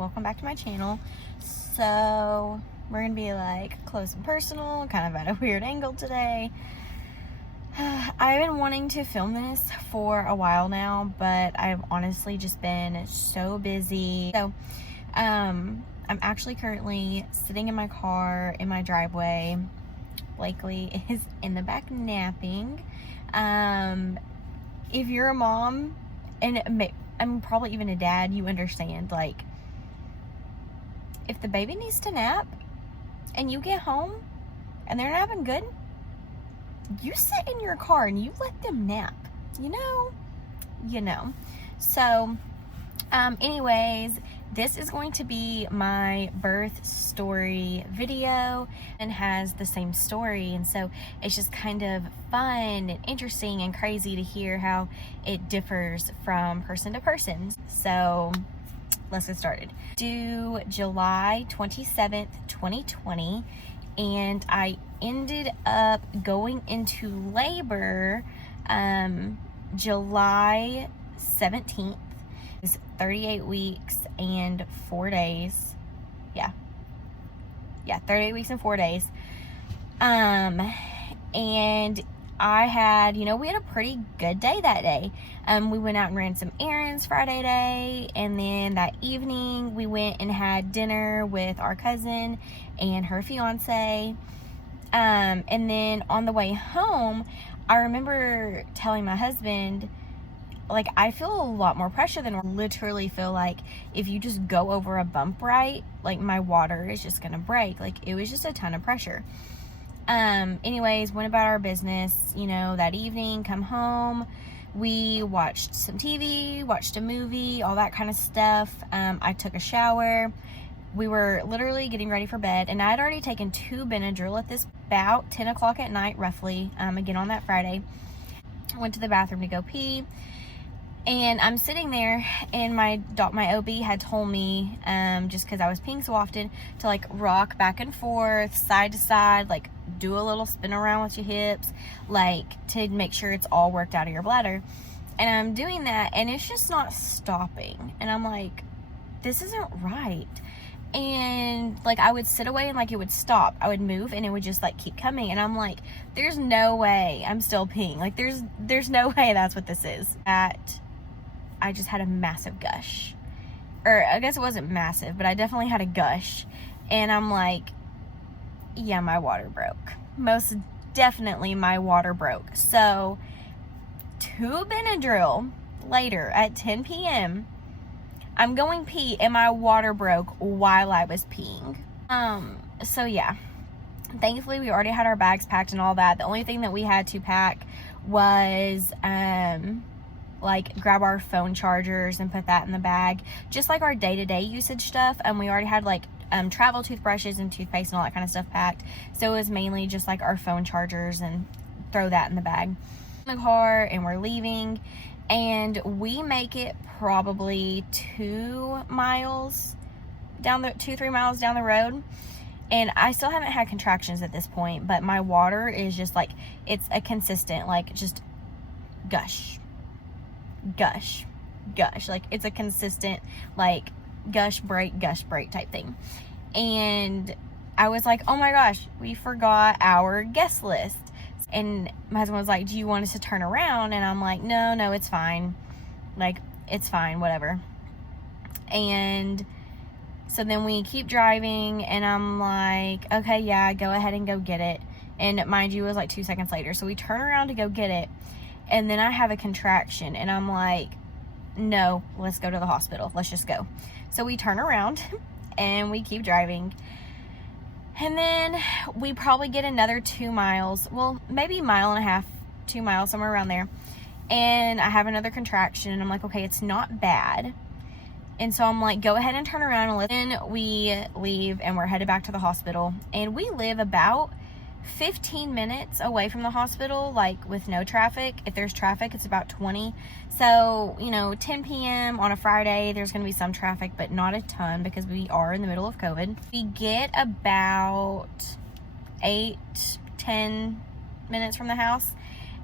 welcome back to my channel. So we're gonna be like close and personal, kind of at a weird angle today. I've been wanting to film this for a while now, but I've honestly just been so busy. So I'm actually currently sitting in my car in my driveway. Blakely is in the back napping. If you're a mom, and I'm probably even a dad, you understand, like, if the baby needs to nap and you get home and they're napping good, you sit in your car and you let them nap. You know. So anyways, this is going to be my birth story video and has the same story, and so it's just kind of fun and interesting and crazy to hear how it differs from person to person. So let's get started. Due July 27th, 2020, and I ended up going into labor July 17th. It's 38 weeks and 4 days. Yeah, 38 weeks and 4 days. And I had, we had a pretty good day that day. We went out and ran some errands Friday day, and then that evening we went and had dinner with our cousin and her fiance. And then on the way home, I remember telling my husband, like, I feel a lot more pressure than literally feel like if you just go over a bump right, like my water is just gonna break. Like, it was just a ton of pressure. Anyways, went about our business, that evening, come home, we watched some TV, watched a movie, all that kind of stuff. I took a shower. We were literally getting ready for bed, and I had already taken 2 Benadryl at this about 10 o'clock at night, roughly, again on that Friday. Went to the bathroom to go pee. And I'm sitting there, and my OB had told me, just because I was peeing so often, to like rock back and forth, side to side, like do a little spin around with your hips, like to make sure it's all worked out of your bladder. And I'm doing that, and it's just not stopping. And I'm like, this isn't right. And like I would sit away and like it would stop. I would move and it would just like keep coming. And I'm like, there's no way I'm still peeing. Like there's no way that's what this is. I just had a massive gush. Or I guess it wasn't massive, but I definitely had a gush. And I'm like, yeah, my water broke. Most definitely my water broke. So 2 Benadryl later at 10 p.m., I'm going pee and my water broke while I was peeing. So yeah, thankfully we already had our bags packed and all that. The only thing that we had to pack was like grab our phone chargers and put that in the bag, just like our day-to-day usage stuff. And we already had like travel toothbrushes and toothpaste and all that kind of stuff packed, so it was mainly just like our phone chargers, and throw that in the bag in the car. And we're leaving, and we make it probably 2 miles down the 2-3 miles down the road, and I still haven't had contractions at this point, but my water is just like, it's a consistent, like, just gush, like it's a consistent like gush break type thing. And I was like, oh my gosh, we forgot our guest list. And my husband was like, do you want us to turn around? And I'm like, no, it's fine, like it's fine, whatever. And so then we keep driving, and I'm like, okay, yeah, go ahead and go get it. And mind you, it was like 2 seconds later, so we turn around to go get it. And then I have a contraction, and I'm like, no, let's go to the hospital. Let's just go. So we turn around and we keep driving. And then we probably get another 2 miles. Well, maybe a mile and a half, 2 miles, somewhere around there. And I have another contraction, and I'm like, okay, it's not bad. And so I'm like, go ahead and turn around. And then we leave, and we're headed back to the hospital. And we live about 15 minutes away from the hospital, like with no traffic. If there's traffic, it's about 20. So 10 p.m. on a Friday, there's going to be some traffic, but not a ton, because we are in the middle of COVID. We get about 8-10 minutes from the house,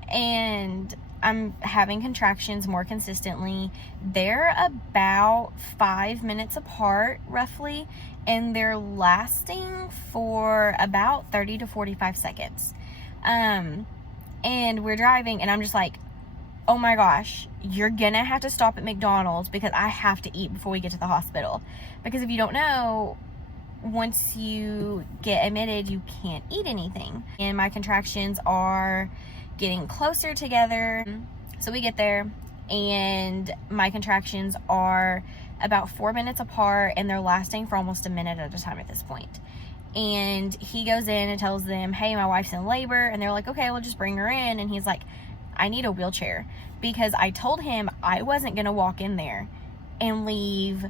and I'm having contractions more consistently. They're about 5 minutes apart, roughly, and they're lasting for about 30 to 45 seconds. And we're driving, and I'm just like, oh my gosh, you're gonna have to stop at McDonald's because I have to eat before we get to the hospital. Because if you don't know, once you get admitted, you can't eat anything. And my contractions are getting closer together. So we get there, and my contractions are about 4 minutes apart, and they're lasting for almost a minute at a time at this point. And he goes in and tells them, hey, my wife's in labor. And they're like, okay, we'll just bring her in. And he's like, I need a wheelchair, because I told him I wasn't going to walk in there and leave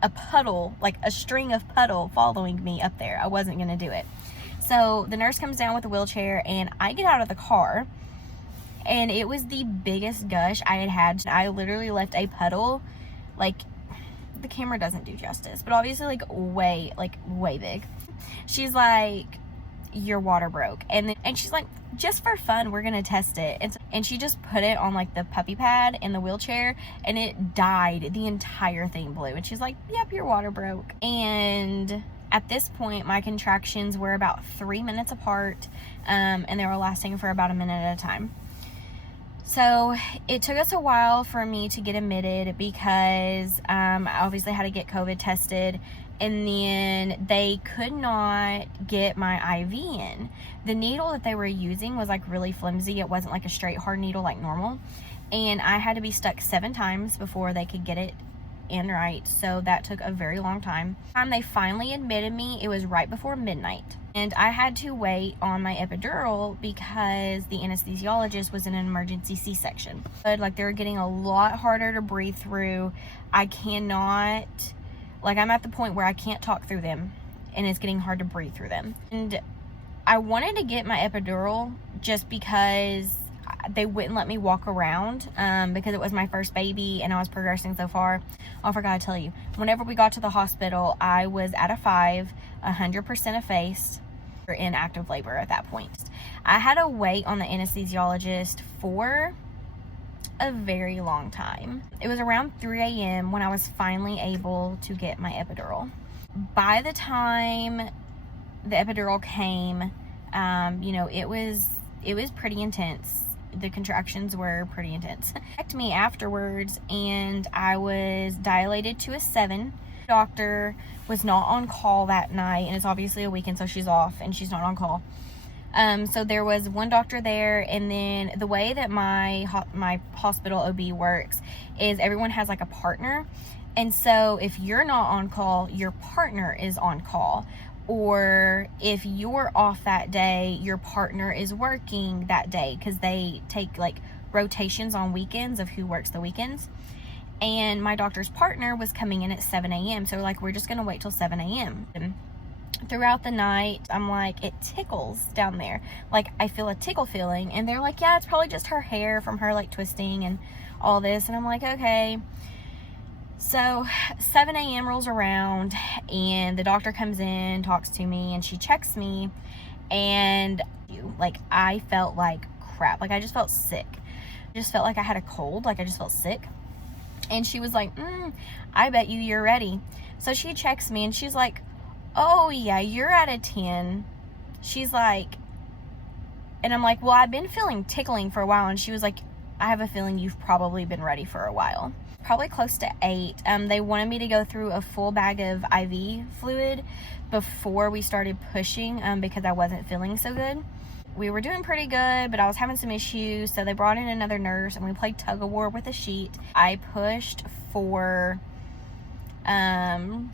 a puddle, like a string of puddle following me up there. I wasn't going to do it. So the nurse comes down with a wheelchair, and I get out of the car, and it was the biggest gush I had had. I literally left a puddle, like, the camera doesn't do justice, but obviously like way big. She's like, your water broke. And she's like, just for fun, we're gonna test it. And she just put it on like the puppy pad in the wheelchair, and it died. The entire thing blew. And she's like, yep, your water broke. And at this point, my contractions were about 3 minutes apart, and they were lasting for about a minute at a time. So it took us a while for me to get admitted, because I obviously had to get COVID tested, and then they could not get my IV in. The needle that they were using was like really flimsy. It wasn't like a straight hard needle like normal, and I had to be stuck 7 times before they could get it in right. So that took a very long time. The time they finally admitted me, it was right before midnight, and I had to wait on my epidural because the anesthesiologist was in an emergency C-section. But like, they were getting a lot harder to breathe through. I cannot, like, I'm at the point where I can't talk through them, and it's getting hard to breathe through them. And I wanted to get my epidural just because they wouldn't let me walk around, because it was my first baby and I was progressing so far. Oh, I forgot to tell you, whenever we got to the hospital, I was at a 5, 100% effaced, or in active labor at that point. I had to wait on the anesthesiologist for a very long time. It was around 3 a.m. when I was finally able to get my epidural. By the time the epidural came, it was pretty intense. The contractions were pretty intense. Checked me afterwards, and I was dilated to a 7. The doctor was not on call that night, and it's obviously a weekend, so she's off and she's not on call. So there was one doctor there, and then the way that my hospital OB works is everyone has like a partner, and so if you're not on call, your partner is on call. Or if you're off that day, your partner is working that day, because they take like rotations on weekends of who works the weekends. And my doctor's partner was coming in at 7 a.m. So like, we're just going to wait till 7 a.m. And throughout the night, I'm like, it tickles down there. Like, I feel a tickle feeling. And they're like, yeah, it's probably just her hair from her like twisting and all this. And I'm like, okay. So 7 a.m. rolls around, and the doctor comes in, talks to me, and she checks me, and like, I felt like crap. Like, I just felt sick. I just felt like I had a cold. Like, I just felt sick. And she was like, I bet you're ready. So she checks me, and she's like, oh yeah, you're at a 10. She's like, and I'm like, well, I've been feeling tickling for a while. And she was like, I have a feeling you've probably been ready for a while. Probably close to 8. They wanted me to go through a full bag of IV fluid before we started pushing, because I wasn't feeling so good. We were doing pretty good, but I was having some issues, so they brought in another nurse, and we played tug of war with a sheet. I pushed for 40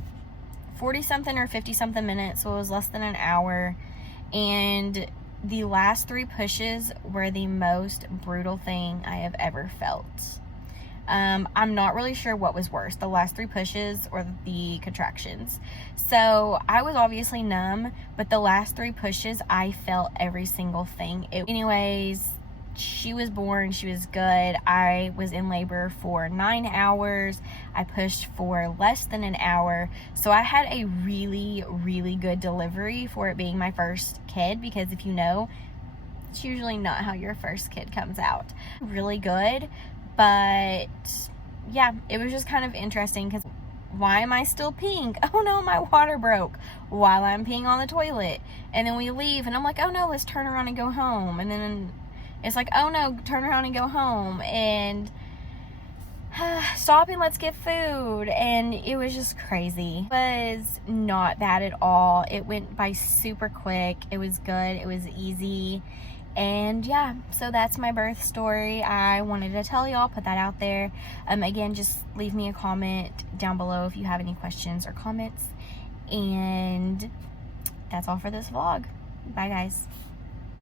something or 50 something minutes, so it was less than an hour, and the last 3 pushes were the most brutal thing I have ever felt. I'm not really sure what was worse, the last 3 pushes or the contractions. So I was obviously numb, but the last 3 pushes, I felt every single thing. Anyways, she was born, she was good. I was in labor for 9 hours. I pushed for less than an hour. So I had a really, really good delivery for it being my first kid, because if you know, that's usually not how your first kid comes out. Really good, but yeah, it was just kind of interesting because why am I still peeing? Oh no, my water broke while I'm peeing on the toilet. And then we leave and I'm like, oh no, let's turn around and go home. And then it's like, oh no, turn around and go home. And stop and let's get food. And it was just crazy. It was not bad at all. It went by super quick. It was good. It was easy. And yeah, so that's my birth story. I wanted to tell y'all, put that out there. Again, just leave me a comment down below if you have any questions or comments. And that's all for this vlog. Bye, guys.